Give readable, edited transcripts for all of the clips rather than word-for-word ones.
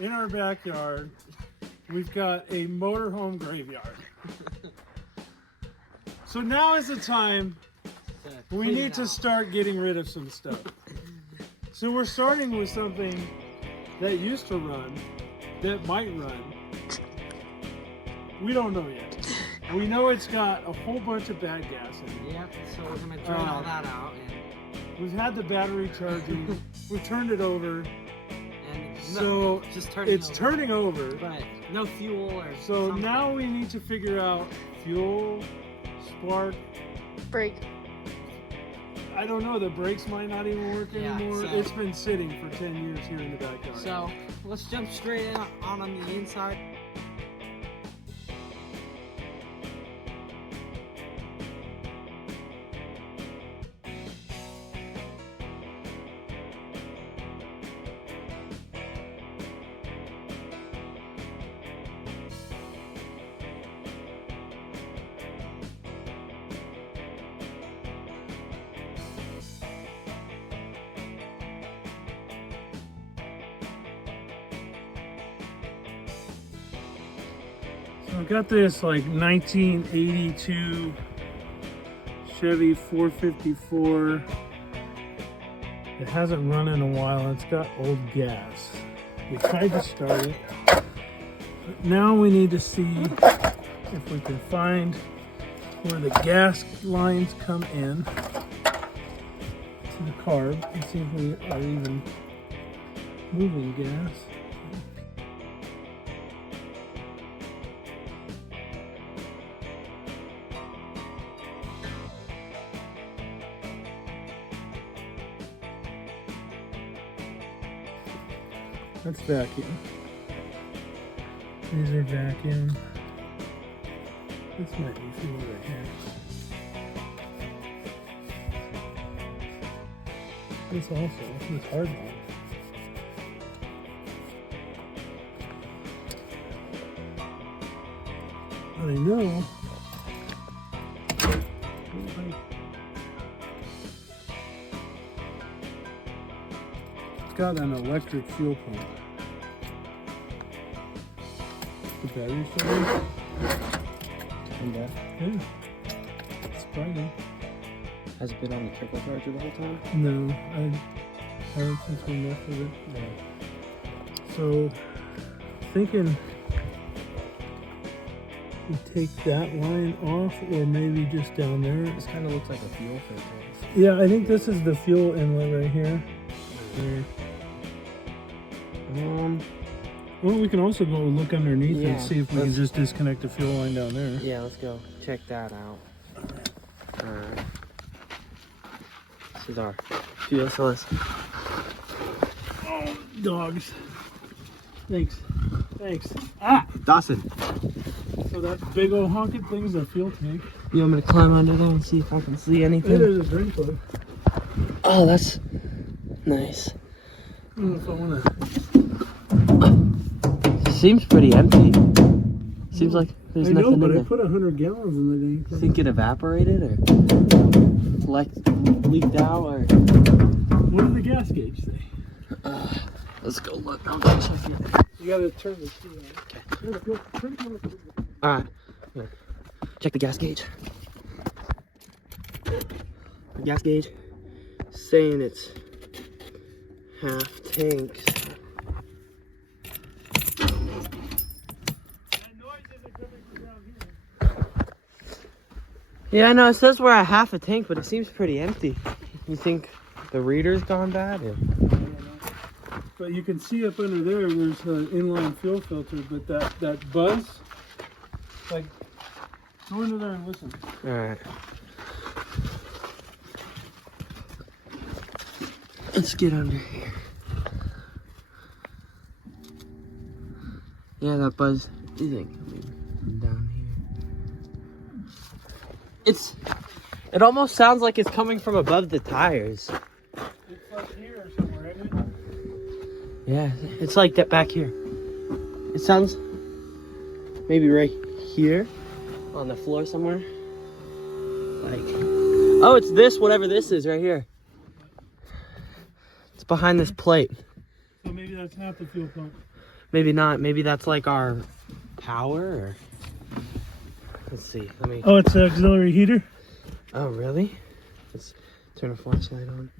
in our backyard, we've got a motorhome graveyard. So now is the time we need to start getting rid of some stuff. So we're starting with something that used to run, that might run. We don't know yet. We know it's got a whole bunch of bad gas in it. Yep, so we're gonna drain all that out. And we've had the battery charging. We've turned it over. And so just turning over. But no fuel or so something. Now we need to figure out fuel, spark, brake. I don't know, the brakes might not even work anymore. So, it's been sitting for 10 years here in the backyard. So let's jump straight in on the inside. So I've got this like 1982 Chevy 454. It hasn't run in a while. It's got old gas. We tried to start it. But now we need to see if we can find where the gas lines come in to the carb and see if we are even moving gas. That's vacuum. These are vacuum. This might be fuel right here. This also, this hard one. But I know. It's got an electric fuel pump. The battery still Come back. Yeah. It's burning. Has it been on the turbocharger the whole time? No, I haven't since we messed with it. No. So, thinking we take that line off, or maybe just down there. This kind of looks like a fuel filter. Yeah, I think this is the fuel inlet right here. Well, we can also go look underneath and see if we can just disconnect the fuel line down there. Yeah, let's go check that out. Alright. This is our fuel source. Oh, dogs. Thanks. Thanks. Ah! Dawson. So that big old honking thing is a fuel tank. You want me to climb under there and see if I can see anything? Hey, there's a drink plug. Oh, that's nice. I don't know if I want to. Seems pretty empty. Seems like there's nothing in there. I know, but I put 100 gallons in the thing. Think it evaporated or leaked out or? What did the gas gauge say? Let's go look. I'm gonna check it. You gotta turn the key on. Okay. Alright. Check the gas gauge. The gas gauge saying it's half tank. Yeah, I know, it says we're at half a tank, but it seems pretty empty. You think the reader's gone bad? Or? But you can see up under there, there's an inline fuel filter, but that buzz, like, go into there and listen. Alright. Let's get under here. Yeah, that buzz isn't coming down here. It almost sounds like it's coming from above the tires. It's like here somewhere, isn't it? Yeah, it's like that back here. It sounds maybe right here on the floor somewhere. Like, oh, it's this, whatever this is right here. It's behind this plate. So maybe that's not the fuel pump. Maybe not. Maybe that's like our power. Or... Let's see. Let me. Oh, it's the auxiliary heater? Oh, really? Let's turn a flashlight on.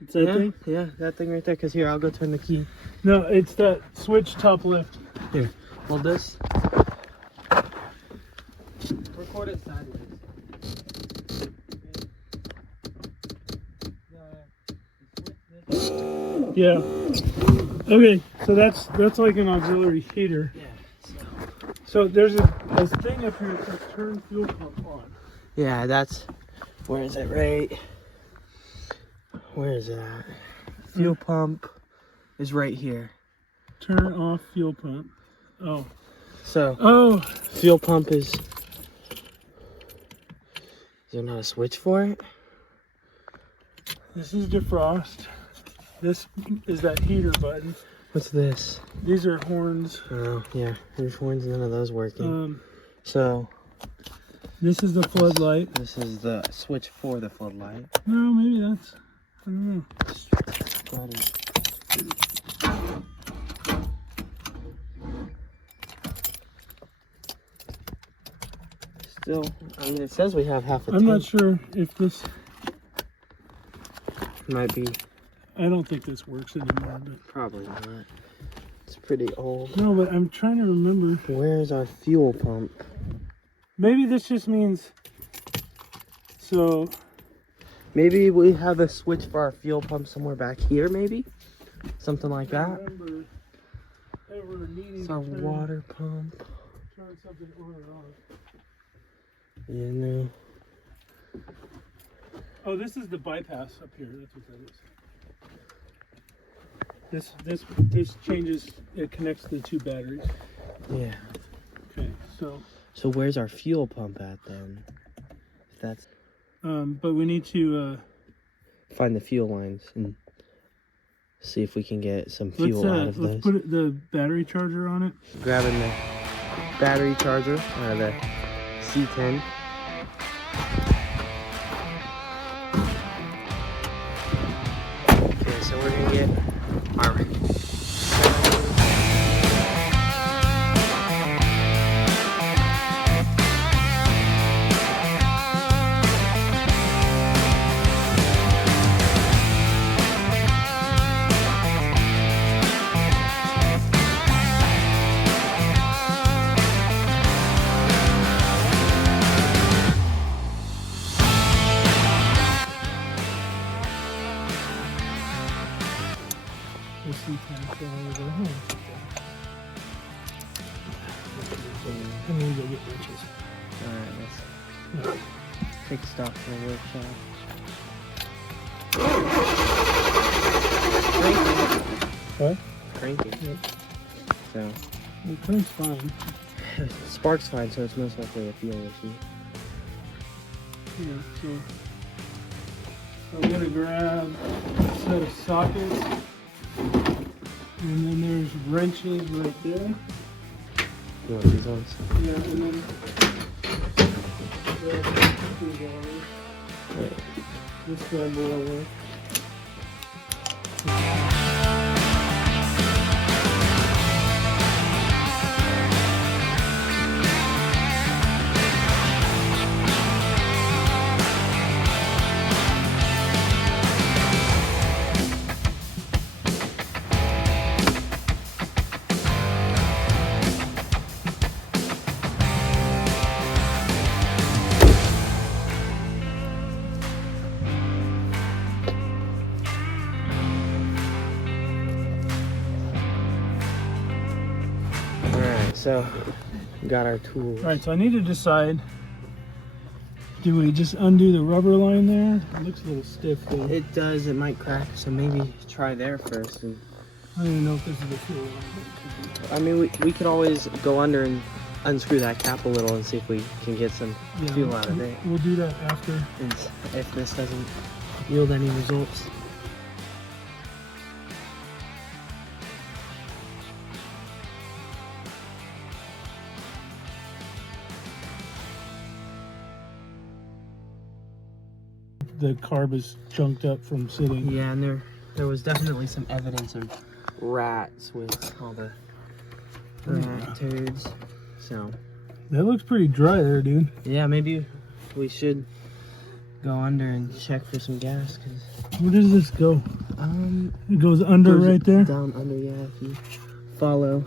It's that thing? Yeah, that thing right there. Because here, I'll go turn the key. No, it's that switch top lift. Here, hold this. Record it sideways. Yeah. Okay, so that's like an auxiliary heater. Yeah. So there's a thing up here that says turn fuel pump on. Yeah, that's... Where is it? Right... Where is it at? Fuel pump is right here. Turn off fuel pump. Oh. So... Oh. Fuel pump is... Is there not a switch for it? This is defrost. This is that heater button. What's this? These are horns. Oh, yeah. There's horns, none of those working. So... This is the floodlight. This is the switch for the floodlight. No, maybe that's... I don't know. Go ahead and... Still, I mean, it says we have half a tank. I'm not sure if this... Might be. I don't think this works anymore. But... Probably not. It's pretty old. No, but I'm trying to remember. Where's our fuel pump? Maybe this just means... So... Maybe we have a switch for our fuel pump somewhere back here, maybe? Something like that. I remember ever needing It's our to turn, water pump. turn something on or off. Yeah, no. Oh, this is the bypass up here. That's what that is. This changes. It connects the two batteries. Yeah. Okay, so. So where's our fuel pump at then? If that's. But we need to. Find the fuel lines and see if we can get some fuel out of let's those. put the battery charger on it. Grabbing the battery charger, or the C10. Okay, so we're gonna get our The C10 so when we go home. I need to go get wrenches. Alright, let's take a stop for the workshop. What? Cranking. Yep. So, The crank's fine. spark's fine, so it's most likely a fuel issue. Yeah, so I'm gonna grab a set of sockets, and then there's wrenches right there. You want these ones? Yeah, and then Wait. this guy will work. So, we got our tools. All right, so I need to decide. Do we just undo the rubber line there? It looks a little stiff though. It does, it might crack, so maybe try there first. And I don't even know if this is the fuel line. I mean, we could always go under and unscrew that cap a little and see if we can get some fuel out of it. We'll do that after. And if this doesn't yield any results. The carb is chunked up from sitting. Yeah, and there was definitely some evidence of rats with all the rat turds. So that looks pretty dry there, dude. yeah, maybe we should go under and check for some gas. Cause Where does this go? It goes under right there. Down under, yeah. If you follow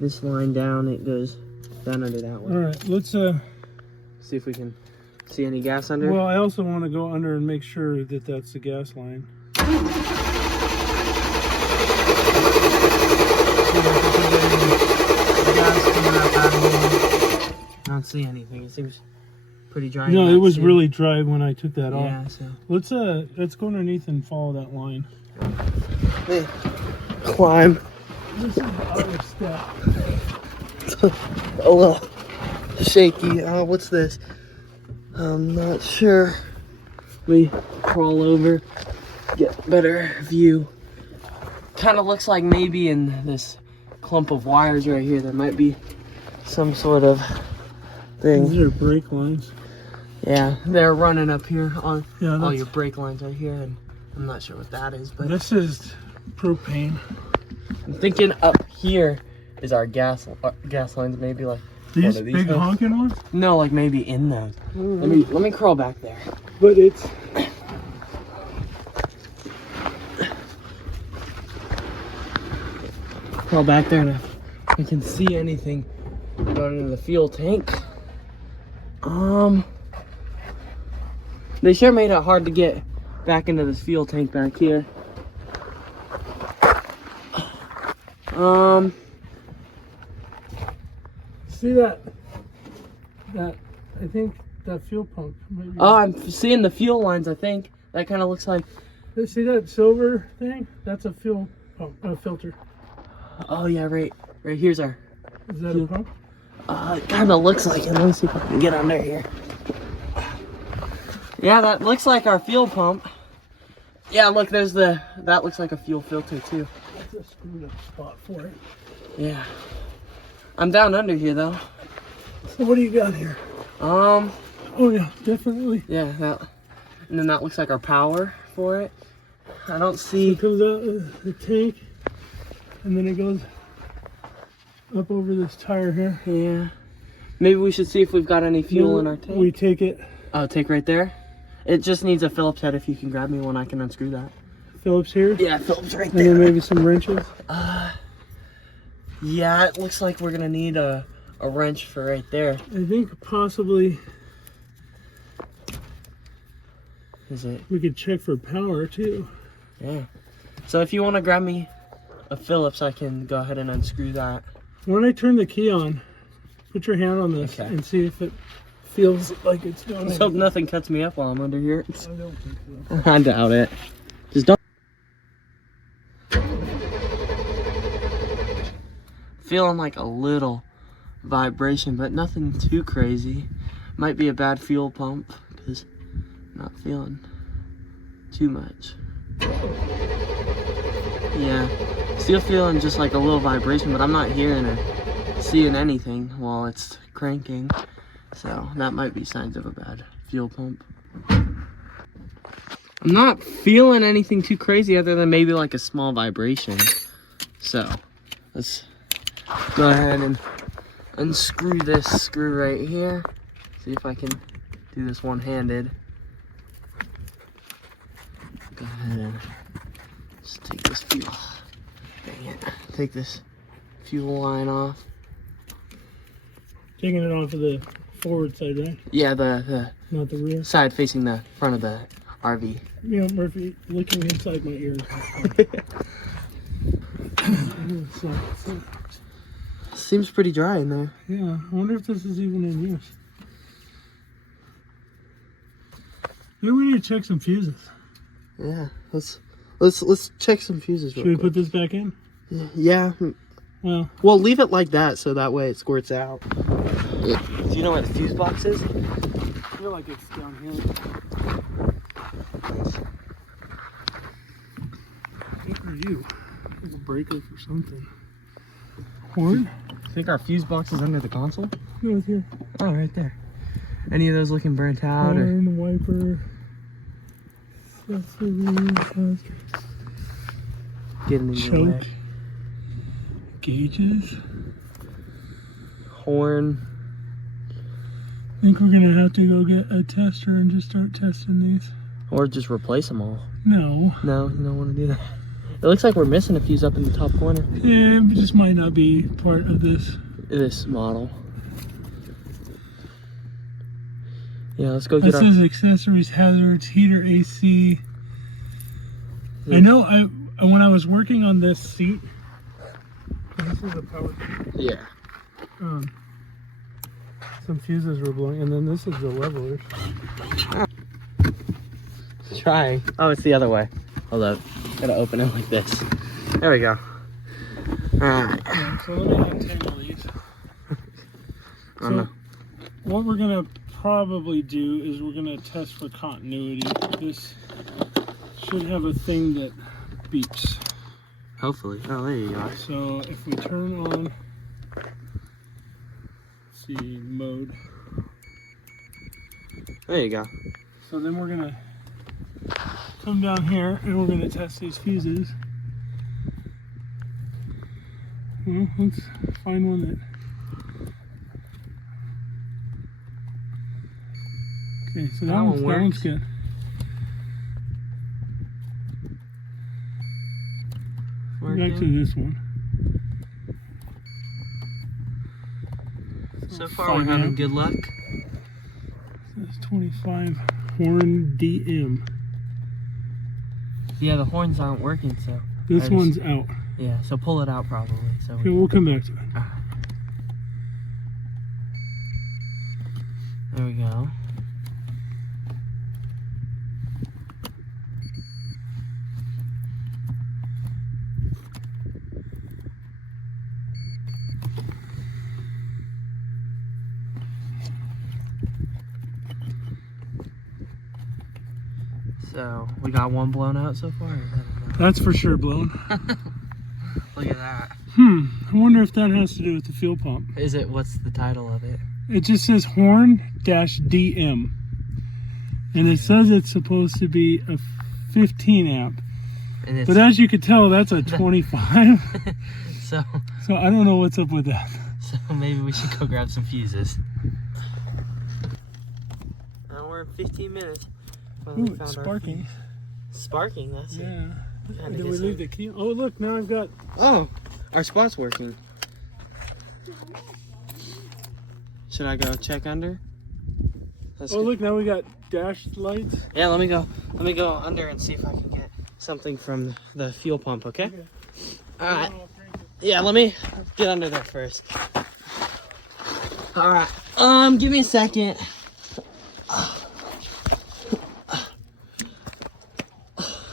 this line down, it goes down under that way. All right, let's see if we can see any gas under. Well, I also want to go under and make sure that that's the gas line. I don't see anything. It seems pretty dry. No, it was really dry when I took that off. Yeah, so Let's go underneath and follow that line. hey, climb. This is out of step. A little shaky. What's this? I'm not sure. We crawl over, get better view. Kind of looks like maybe in this clump of wires right here there might be some sort of thing. These are brake lines. Yeah, they're running up here on Yeah, all your brake lines right here, and I'm not sure what that is, but this is propane. I'm thinking up here is our gas lines, maybe like These one of these big ones. honking ones? No, like maybe in those. Let me crawl back there. But it's Crawl back there, and if we can see anything going into the fuel tank. They sure made it hard to get back into this fuel tank back here. see that I think that fuel pump might be. Oh, I'm seeing the fuel lines, I think. That kind of looks like... See that silver thing? That's a fuel pump, filter. Oh, yeah, right here's our... Is that a pump? It kind of looks like it. Let me see if I can get under here. Yeah, that looks like our fuel pump. Yeah, look, that looks like a fuel filter, too. That's a screwed up spot for it. Yeah. I'm down under here, though. So what do you got here? Oh yeah, definitely. Yeah, and then that looks like our power for it. I don't see... It comes out of the tank, and then it goes up over this tire here. Yeah. Maybe we should see if we've got any fuel in our tank. We take it. Oh, take right there? It just needs a Phillips head. If you can grab me one, I can unscrew that. Phillips here? Yeah, Phillips right And there. then maybe some wrenches? Yeah, it looks like we're gonna need a wrench for right there. I think possibly Is it? we could check for power too. Yeah. So if you want to grab me a Phillips, I can go ahead and unscrew that. When I turn the key on, put your hand on this Okay. and see if it feels like it's doing Let's hope nothing cuts me up while I'm under here. I don't think so. I doubt it. Just don't. Feeling like a little vibration, but nothing too crazy. Might be a bad fuel pump, because I'm not feeling too much. Yeah, still feeling just like a little vibration, but I'm not hearing or seeing anything while it's cranking. So that might be signs of a bad fuel pump. I'm not feeling anything too crazy other than maybe like a small vibration. So let's go ahead and unscrew this screw right here. See if I can do this one-handed. Go ahead and just take this fuel. Dang it. Take this fuel line off. Taking it off of the forward side, right? Yeah, the Not the rear. side facing the front of the RV. You know, Murphy, looking inside my ears. So, Seems pretty dry in there. yeah, I wonder if this is even in use. Maybe we need to check some fuses. Yeah, let's check some fuses real Should we quick. put this back in? Yeah. Well, Well, leave it like that so that way it squirts out. Yeah. Do you know where the fuse box is? I feel like it's down here. What are you? Like a breaker for something. Horn? I think our fuse box is under the console. No, it's here. Oh, right there. Any of those looking burnt out or? Horn, wiper. Accessories. getting in your way. Choke. Gauges. Horn. I think we're gonna have to go get a tester and just start testing these. Or just replace them all. No. No, you don't want to do that. It looks like we're missing a fuse up in the top corner. Yeah, it just might not be part of this model. Yeah, let's go That get our... says accessories, hazards, heater, AC. I know when I was working on this seat, this is a power seat. Yeah. Some fuses were blowing, and then this is the levelers. Try. Oh, it's the other way. Hold up. Gotta open it like this. There we go. Alright. So let me untangle these. So what we're gonna probably do is we're gonna test for continuity. This should have a thing that beeps. Hopefully. Oh, there you go. So if we turn on, let's see, mode. There you go. So then we're gonna come down here and we're gonna test these fuses. Well, let's find one that. Okay, so that one's good. Back to this one. So far we're having good luck. That's 25 horn DM. Yeah, the horns aren't working, so. This one's out. Yeah, so pull it out probably. So okay, we'll come back to it. There we go. So, we got one blown out so far? That's for sure blown. Look at that. I wonder if that has to do with the fuel pump. Is it, what's the title of it? It just says horn-DM. And it says it's supposed to be a 15 amp. And it's, but as you can tell, that's a 25. So I don't know what's up with that. So maybe we should go grab some fuses. Now we're in 15 minutes. Ooh, it's sparking. Sparking, that's it. Yeah. Did we leave the key? Oh, look, now I've got... Oh, our spot's working. Should I go check under? Look, now we got dash lights. Yeah, let me go under and see if I can get something from the fuel pump, okay? Alright. Yeah, let me get under there first. Alright. Give me a second.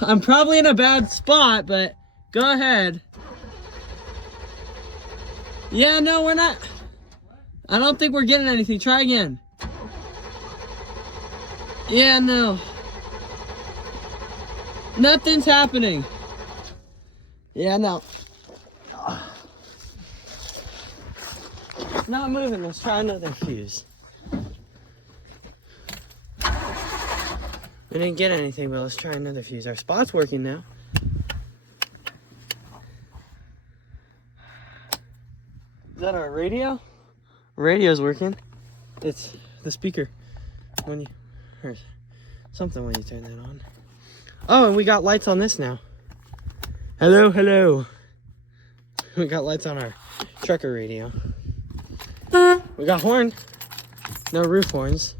I'm probably in a bad spot, but go ahead. Yeah, no, we're not. I don't think we're getting anything. Try again. Yeah, no. Nothing's happening. Yeah, no. It's not moving. Let's try another fuse. We didn't get anything, but let's try another fuse. Our spot's working now. Is that our radio? Radio's working. It's the speaker when you, or something when you turn that on. Oh, and we got lights on this now. Hello, hello. We got lights on our trucker radio. We got horn. No roof horns.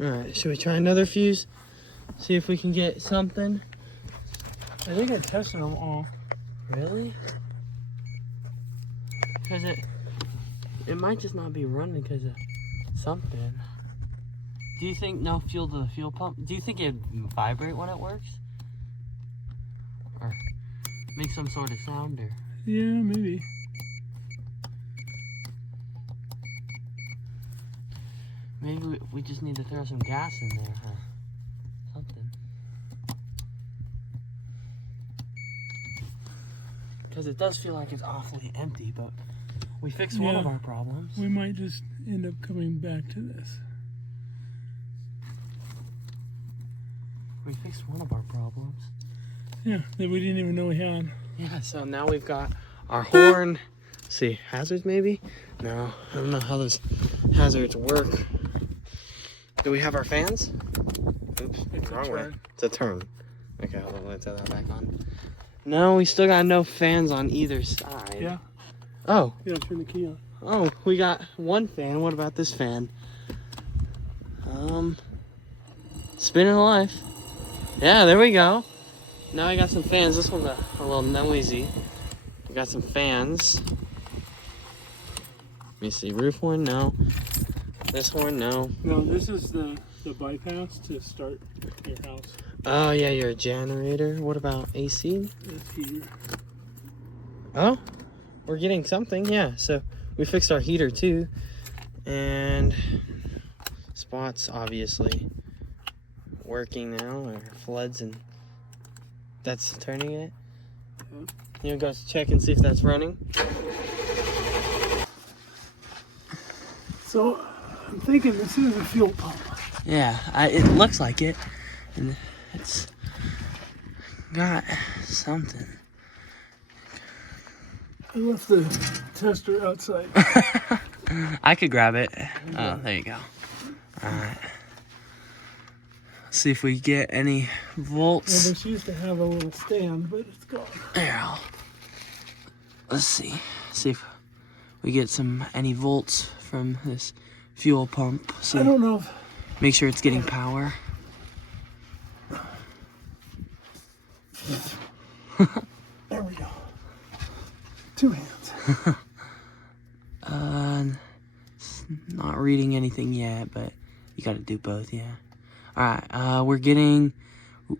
Alright, should we try another fuse? See if we can get something? I think I tested them all. Really? Because it might just not be running because of something. Do you think no fuel to the fuel pump? Do you think it vibrate when it works? Or make some sort of sound or? Yeah, maybe. Maybe we just need to throw some gas in there or something. Because it does feel like it's awfully empty, but we fixed one of our problems. We might just end up coming back to this. We fixed one of our problems. Yeah, that we didn't even know we had. Yeah, so now we've got our horn. Let's see, hazards maybe? No, I don't know how those hazards work. Do we have our fans? Oops, It's a wrong way. turn. It's a turn. Okay, hold on, let's throw that back on. No, we still got no fans on either side. Yeah. Oh. You gotta turn the key on. Oh, we got one fan. What about this fan? Spinning life. Yeah, there we go. Now I got some fans. This one's a little noisy. We got some fans. Let me see. Roof horn? No. This horn? No. No, this is the bypass to start your house. Oh, yeah, your generator. What about AC? It's heater. Oh, we're getting something. Yeah, so we fixed our heater too. And spots obviously working now, or floods, and that's turning it. Yep. You go check and see if that's running. So I'm thinking this is a fuel pump. Yeah, it looks like it, and it's got something. I left the tester outside. I could grab it. Oh, there you go. Alright. See if we get any Well, volts. this used to have a little stand, but it's gone. There. Let's see. See if we get any volts from this fuel pump. So I don't know if... make sure it's getting power. There we go. Two hands. It's not reading anything yet, but you got to do both, yeah. Alright, we're getting...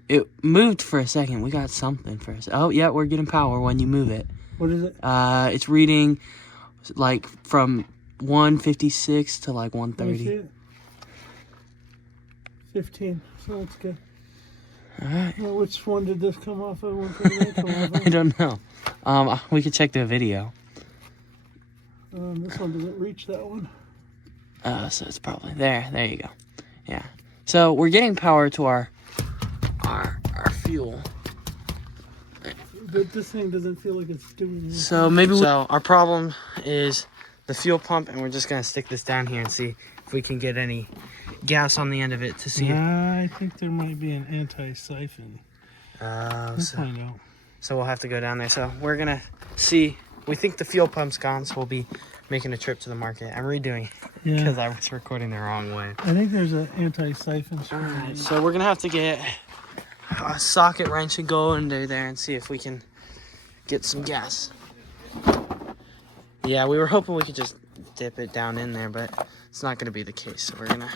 It moved for a second. We got something for us. Oh, yeah, we're getting power when you move it. What is it? It's reading, like, from 156 to, like, Let me see 130. it. 15, so that's good. Alright. Well, which one did this come off of? Which one did that come off of? I don't know. We could check the video. This one doesn't reach that one. So it's probably there. There you go. Yeah. So we're getting power to our fuel. But this thing doesn't feel like it's doing anything. So maybe our problem is the fuel pump, and we're just gonna stick this down here and see if we can get any gas on the end of it to see. I think there might be an anti-siphon. Let's So find out. we'll have to go down there. So we're gonna see. We think the fuel pump's gone, so we'll be making a trip to the market. I'm redoing it because I was recording the wrong way. I think there's an anti-siphon. Alright, so we're gonna have to get a socket wrench and go under there and see if we can get some gas. Yeah, we were hoping we could just dip it down in there, but it's not gonna be the case. So we're gonna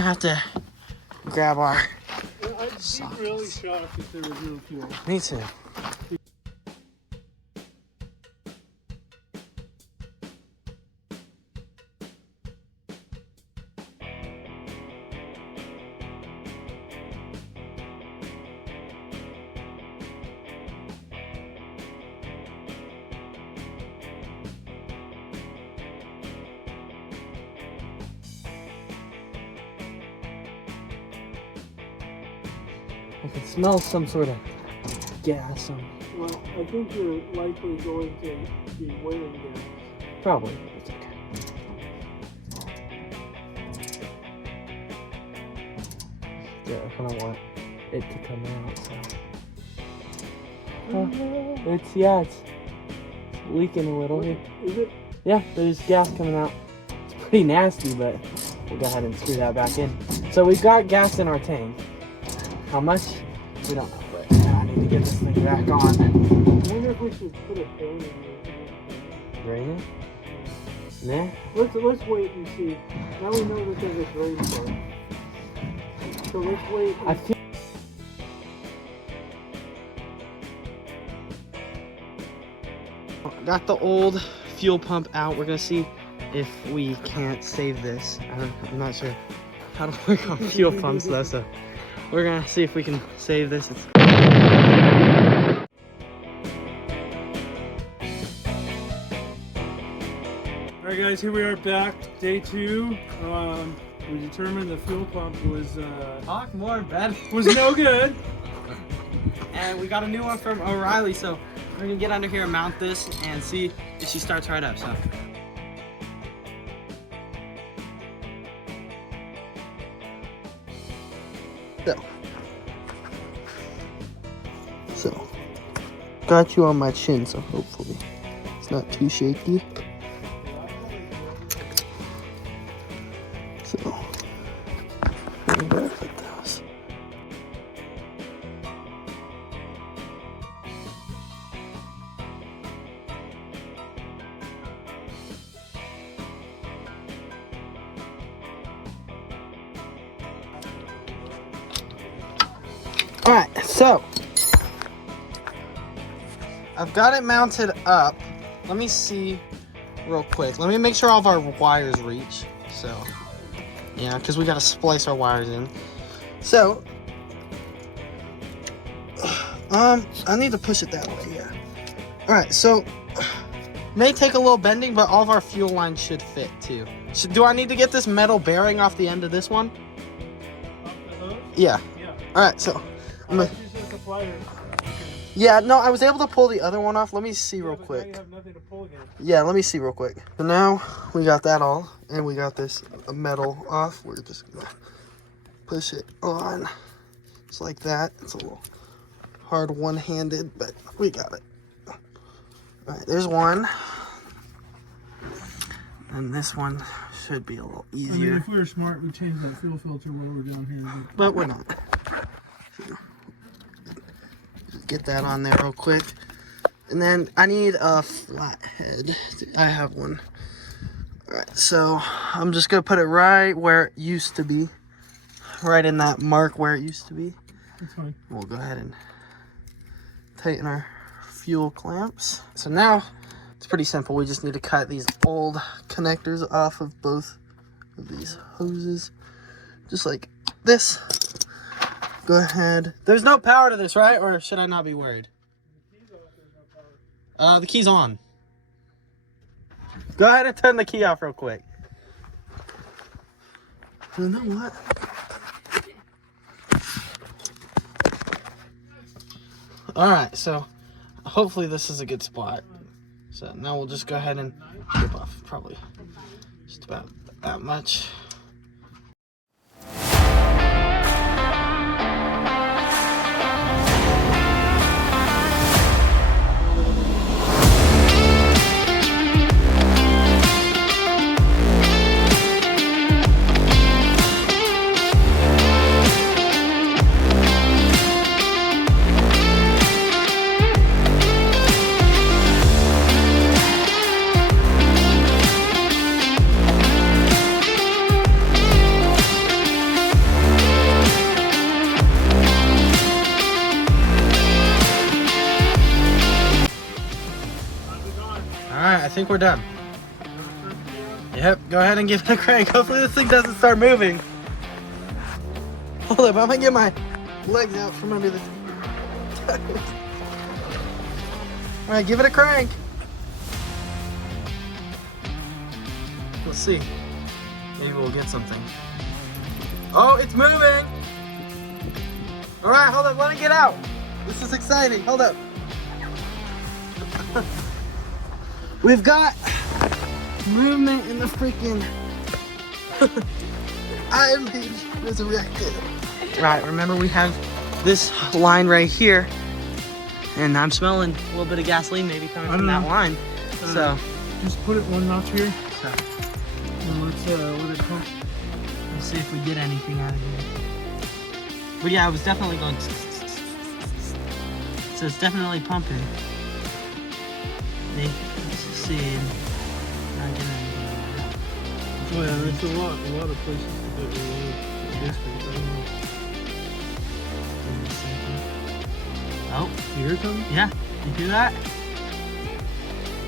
have to grab our I'd be really shocked if there was no fuel. Me too. I can smell some sort of gas. Well, I think you're likely going to be wearing gas. Probably. It's okay. Yeah, I kind of want it to come out. So. It's leaking a little. Is it? Yeah, there's gas coming out. It's pretty nasty, but we'll go ahead and screw that back in. So we've got gas in our tank. How much? We don't know, but now I need to get this thing back on. I wonder if we should put a drain in here. Drain it? Nah. Let's wait and see. Now we know that there's a drain part. So let's wait. I feel got the old fuel pump out. We're gonna see if we can't save this. I'm not sure how to work on fuel pumps though, so we're gonna see if we can save this. Alright guys, here we are back, day 2. We determined the fuel pump was Talk more, Ben. no good. And we got a new one from O'Reilly, so we're gonna get under here and mount this and see if she starts right up. So, got you on my chin, so hopefully it's not too shaky. So, I'm gonna put those. All right, so I've got it mounted up. Let me see real quick. Let me make sure all of our wires reach. So, yeah, because we got to splice our wires in. So, I need to push it that way, yeah. All right, so may take a little bending, but all of our fuel lines should fit too. Do I need to get this metal bearing off the end of this one? Off the hose? Yeah. Yeah. All right, so I'm gonna. Pliers. Yeah, no, I was able to pull the other one off. Let me see real Now quick. you have nothing to pull again. Yeah, let me see real quick. So now we got that all, and we got this metal off. We're just gonna push it on, just like that. It's a little hard one-handed, but we got it. All right, there's one. And this one should be a little I mean, easier. if we were smart, we'd change that fuel filter while we're down here. But we're not. Get that on there real quick. And then I need a flathead. I have one. Alright, so I'm just going to put it right where it used to be. Right in that mark where it used to be. That's fine. We'll go ahead and tighten our fuel clamps. So now it's pretty simple. We just need to cut these old connectors off of both of these hoses. Just like this. Go ahead. There's no power to this, right? Or should I not be worried? The key's on. Go ahead and turn the key off real quick. You know what? Alright, so hopefully this is a good spot. So now we'll just go ahead and rip off probably just about that much. Alright, I think we're done. Yep, go ahead and give it a crank. Hopefully this thing doesn't start moving. Hold up, I'm gonna get my legs out from under this. Alright, give it a crank. Let's see. Maybe we'll get something. Oh, it's moving! Alright, hold up, let it get out. This is exciting, hold up. We've got movement in the freaking Iron Age resurrected. Right, remember we have this line right here, and I'm smelling a little bit of gasoline maybe coming from that line. So just put it one notch here. So And let's let it pump. let's see if we get anything out of here. But yeah, I was definitely going. So it's definitely pumping. Let's see. Not getting anything. Oh yeah, there's a lot of places to get this thing. Oh, You hear something? yeah. You hear that?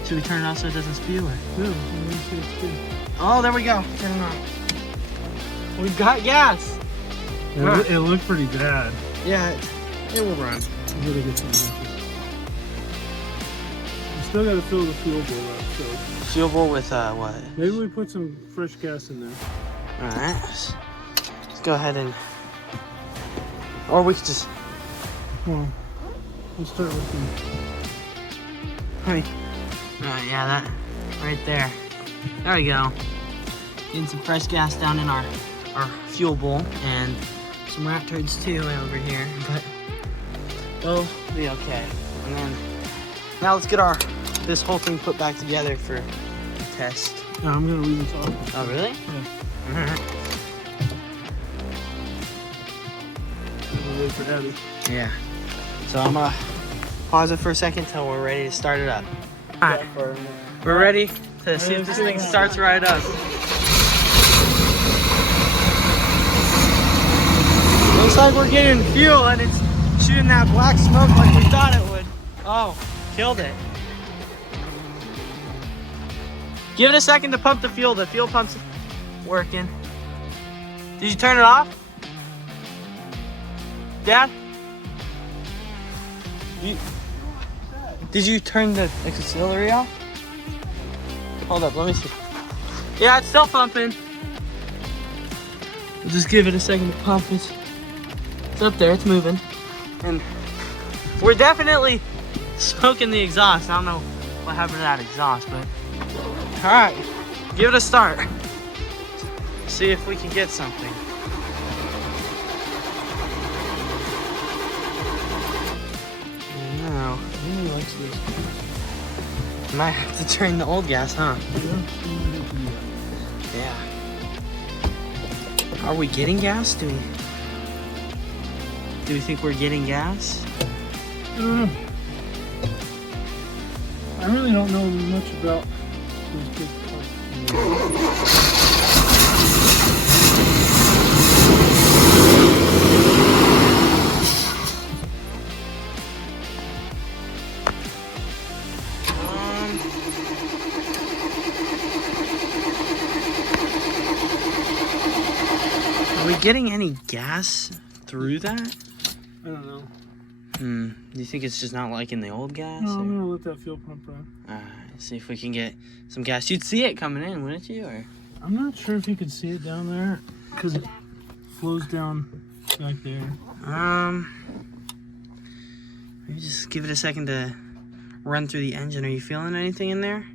Should we turn it off so it doesn't spew? Or? No, let me see it's good. Oh, there we go. Turn it on. We got gas. It looked pretty bad. Yeah, it will run. We gotta get some matches. We still gotta fill the fuel bowl up, so Fuel bowl with what? maybe we put some fresh gas in there. Alright, let's go ahead and, or we could just, Well, we'll start with right, yeah, that, right there. There we go. Getting some fresh gas down in our fuel bowl, and some rat turds too over here, but we'll be okay. And then, now let's get this whole thing put back together for the test. No, I'm gonna leave this off. Oh, really? Yeah. We'll wait for Abby. Yeah. So I'm gonna pause it for a second till we're ready to start it up. Alright, we're ready to see if this thing starts right up. Looks like we're getting fuel and it's shooting that black smoke like we thought it would. Oh, killed it. Give it a second to pump the fuel. The fuel pump's working. Did you turn it off? Dad? Did you turn the auxiliary off? Hold up, let me see. Yeah, it's still pumping. We'll just give it a second to pump. It's up there, it's moving. And we're definitely smoking the exhaust. I don't know what happened to that exhaust, but all right, give it a start. See if we can get something. No, He really likes this. might have to turn the old gas, huh? Yeah. Yeah. Are we getting gas? Do we think we're getting gas? I don't know. I really don't know much about those big cars. Are we getting any gas through that? I don't know. Do you think it's just not liking the old gas? No, or? I'm gonna let that fuel pump run. See if we can get some gas. You'd see it coming in, wouldn't you? Or I'm not sure if you could see it down there because it flows down back there. maybe just give it a second to run through the engine. Are you feeling anything in there?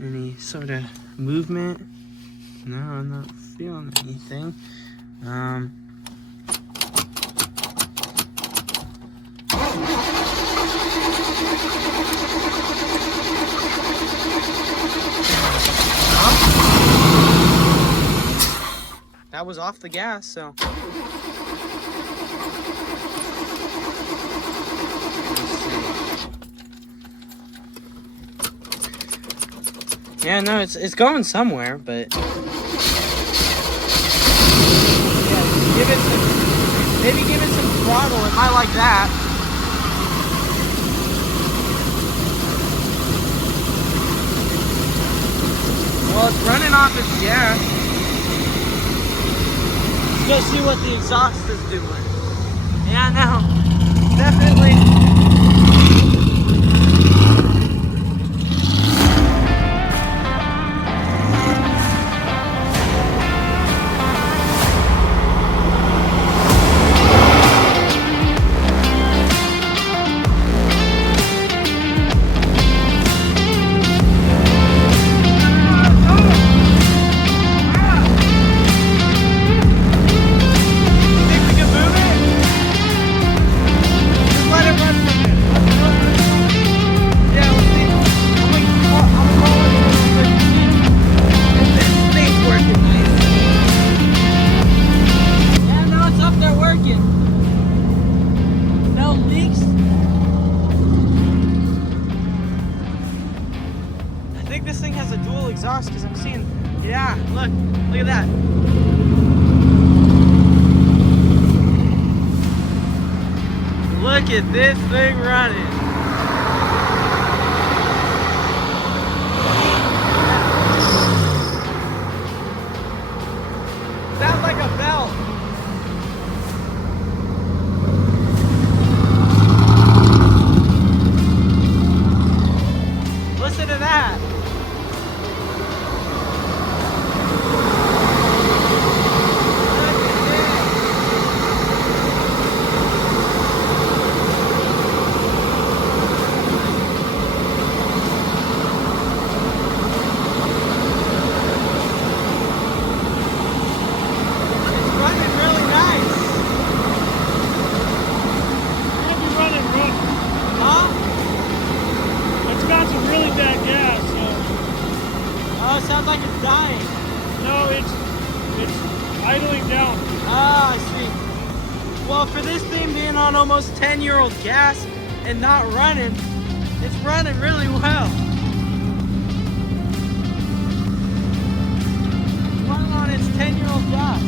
Any sort of movement? No, I'm not feeling anything. That was off the gas, so. Yeah, no, it's going somewhere, but yeah, maybe give it some throttle. It might like that. Well, it's running off its gas. Let's go see what the exhaust is doing. Yeah, no, definitely. This thing has a dual exhaust because I'm seeing, yeah, look at that. Look at this thing running. Sounds like a bell. Listen to that. Well, for this thing being on almost 10-year-old gas and not running, it's running really well. It's running on its 10-year-old gas,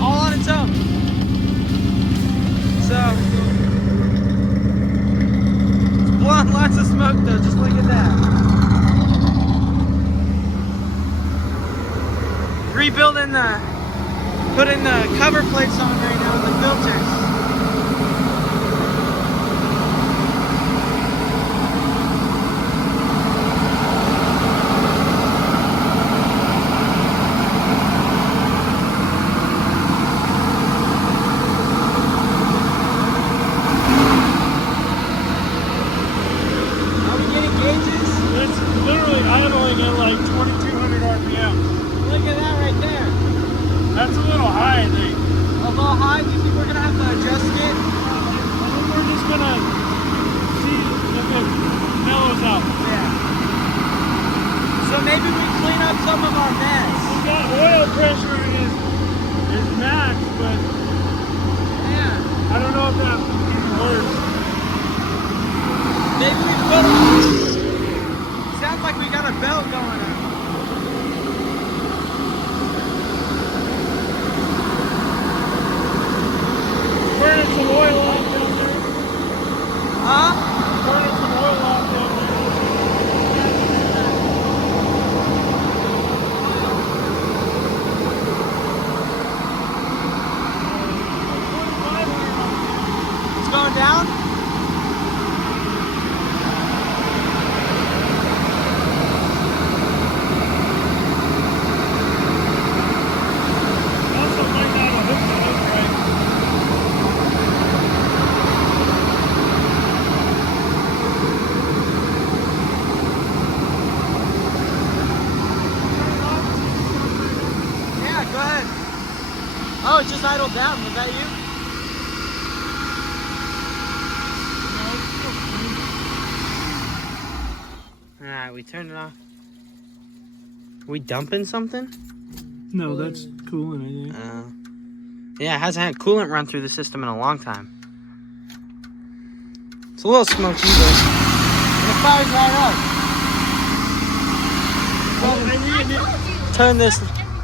all on its own. So, it's blowing lots of smoke though, just look at that. Rebuilding putting the cover plates on right now with the filters. Are we getting gauges? It's literally idling at like 2,200 RPM. Look at that right there. That's a little high, I think. A little high? Do you think we're gonna have to adjust it? I think we're just gonna see if it mellows out. Yeah. So maybe we clean up some of our mess. We got oil pressure is max, but Yeah. I don't know if that's even worse. Maybe we put on. Sounds like we got a belt going on. Burning some oil off down there. Huh? Burning some oil off down there. It's going down? Also might not have hooked it up right. Yeah, go ahead. Oh, it just idled down. Was that you? Alright, we turned it off. Are we dumping something? No, that's cooling, I think. Yeah, it hasn't had coolant run through the system in a long time. It's a little smoky, but it fires right up. Turn this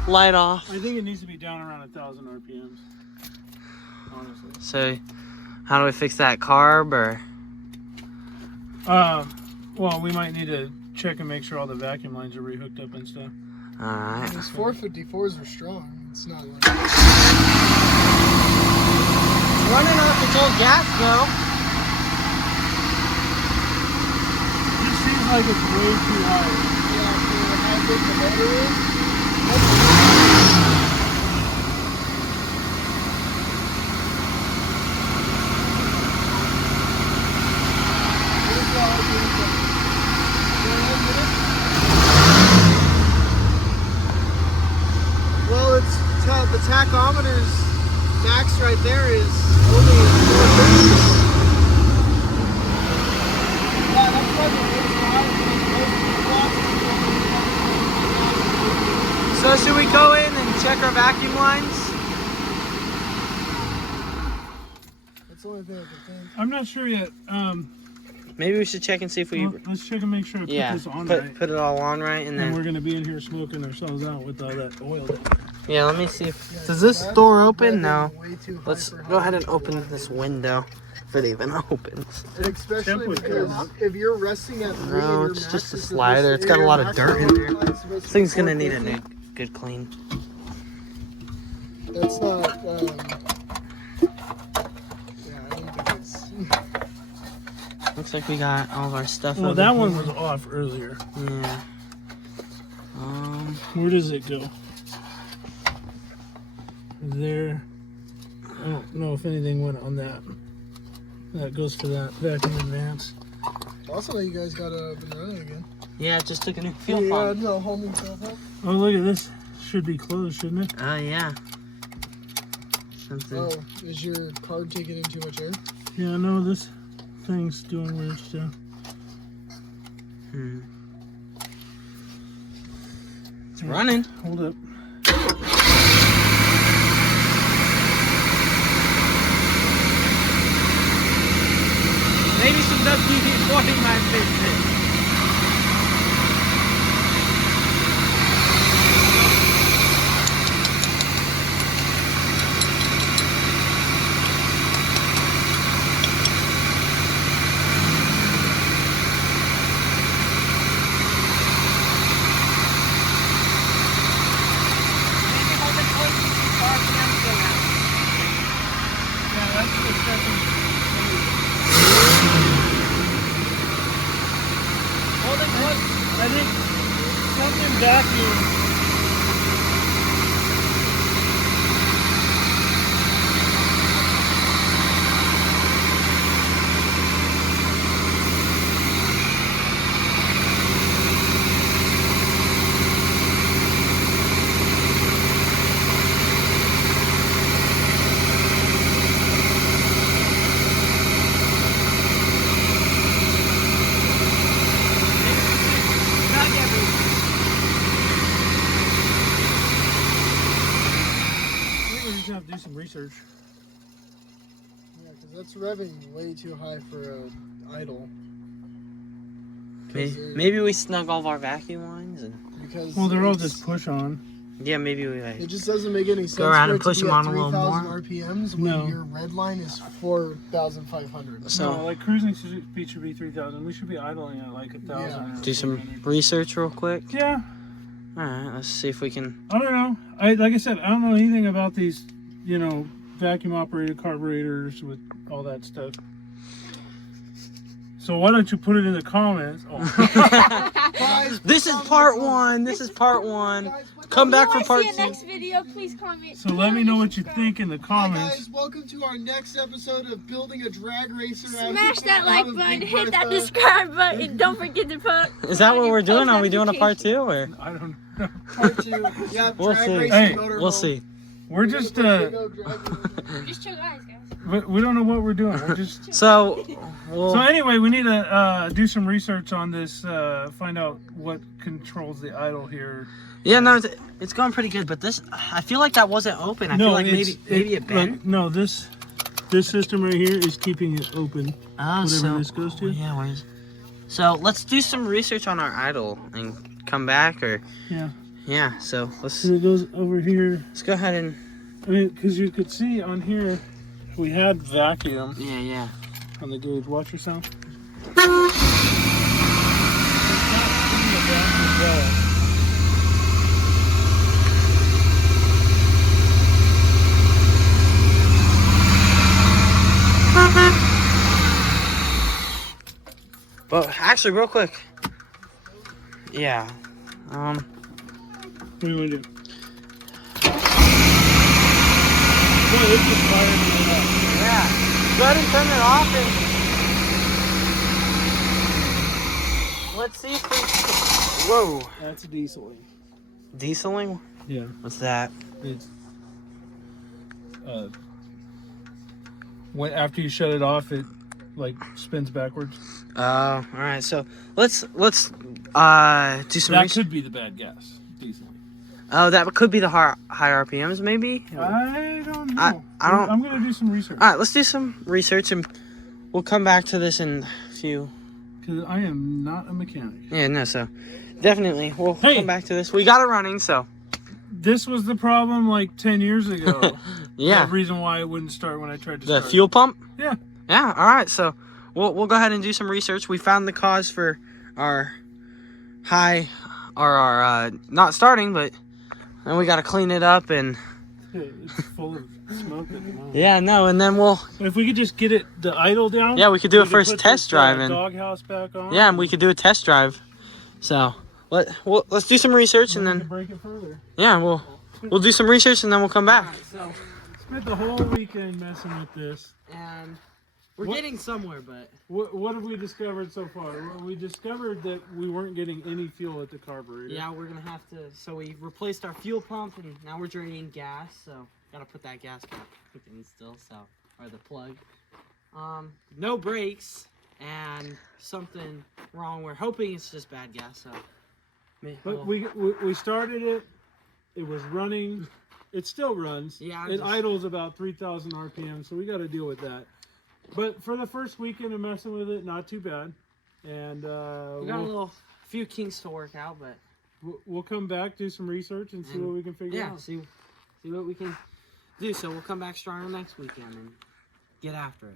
light off. I think it needs to be down around 1,000 RPMs. Honestly. So, how do we fix that carb or? Well, we might need to check and make sure all the vacuum lines are rehooked up and stuff. Alright. These 454s are strong. It's not like Running off its old gas though. It just seems like it's way too high. yeah, for how big the motor is. Well, it's the tachometer's max right there is only 450. Yeah, that's So should we go in and check our vacuum lines? That's the only thing I can think. I'm not sure yet. Maybe we should check and see if we. Well, let's check and make sure I put Yeah, this on right. put it all on right, and And we're then. gonna be in here smoking ourselves out with all that oil. Yeah, let me see. Does this door open? No. Way too high Let's for go ahead how- and open this window, if it even opens. And especially Temp would because come. if you're resting at 3 No, and your it's max just a is slider. It's got a your lot of max dirt in power there. line is supposed to This be thing's gonna need a 450. good clean. That's not. Yeah, I don't think it's. Looks like we got all of our stuff. Well, over that here. one was off earlier. Yeah. Where does it go? There. I don't know if anything went on that. That goes for that vacuum advance. Also, you guys got up and running again. Yeah, it just took a new fuel Yeah, pump. no, home himself up. Oh, look at this. Should be closed, shouldn't it? Oh, yeah. Something. Oh, is your card taking in too much air? Yeah, no, this thing's doing weird stuff. It's running. Hold up. enjoying my visit. I think something vacuum. Have to do some research. Yeah, because that's revving way too high for an idle. Maybe we snug all of our vacuum lines and. Because well, they're all just push on. Yeah, maybe we like. It just doesn't make any sense. Go around for and it push to be them at on a little 3,000 more. RPMs when your red line is 4,500. So no, like cruising speed should be 3,000. We should be idling at like 1,000. Yeah. Do some research real quick. Yeah. All right, let's see if we can. I don't know. Like I said, I don't know anything about these, you know, vacuum operated carburetors with all that stuff. So why don't you put it in the comments? Oh. Guys, This is part one. This is part one. Come back for part See two. you next video. Please comment. So let me know what you think in the Hi comments. guys, welcome to our next episode of building a drag racer. Smash that like button, hit that subscribe button, don't forget to put. Is that what we're doing? Are we doing a part two or? I don't know. Part 2. Yeah, We'll drag see. racing Hey, motor We'll home. see. We're just Just chill guys. we don't know what we're doing. We're just. So, So anyway, we need to do some research on this. Find out what controls the idle here. yeah, no, it's going pretty good. But this, I feel like that wasn't open. I feel like maybe it bent. Look, no, this system right here is keeping it open. Oh, whatever so this goes to. yeah, where's? So let's do some research on our idle and come back, or Yeah. So let's So it goes over here. go ahead and I mean, because you could see on here, we had vacuum yeah. on the gauge. Watch yourself. But actually, real quick. Yeah. What do you want to do? Well, it just fired it up. Yeah. Go ahead and turn it off and let's see if we. Whoa. That's a dieseling. Dieseling? Yeah. What's that? It's when after you shut it off, it like spins backwards. Oh, all right. So let's do some. That could be the bad gas. Dieseling. Oh, that could be the high RPMs, maybe. I don't know. I don't. I'm gonna do some research. All right, let's do some research and we'll come back to this in a few. Because I am not a mechanic. Yeah, no. So definitely we'll Hey. come back to this. We got it running, so. This was the problem like 10 years ago. Yeah. The reason why it wouldn't start when I tried to The start. fuel pump. Yeah. Yeah. All right. So we'll go ahead and do some research. We found the cause for our high, or our not starting, but then we got to clean it up and. It's full of smoke at the moment. Yeah. No. And then we'll. If we could just get the idle down. Yeah, we could do a could first put test this, drive in. Doghouse back on. Yeah, and we could do a test drive. So let's do some research and to then break it further. yeah we'll do some research and then we'll come back. So spent the whole weekend messing with this. And we're What- getting somewhere, but What have we discovered so far? Well, we discovered that we weren't getting any fuel at the carburetor. yeah, we're gonna have to. So we replaced our fuel pump and now we're draining gas. So gotta put that gas back in still. So or the plug. No brakes and something wrong. We're hoping it's just bad gas. So. But we started it. It was running. It still runs. Yeah, It idles about 3,000 RPM, so we got to deal with that. But for the first weekend of messing with it, not too bad. And We got a few kinks to work out, but we'll come back, do some research, and see what we can figure out. See what we can do. So we'll come back stronger next weekend and get after it.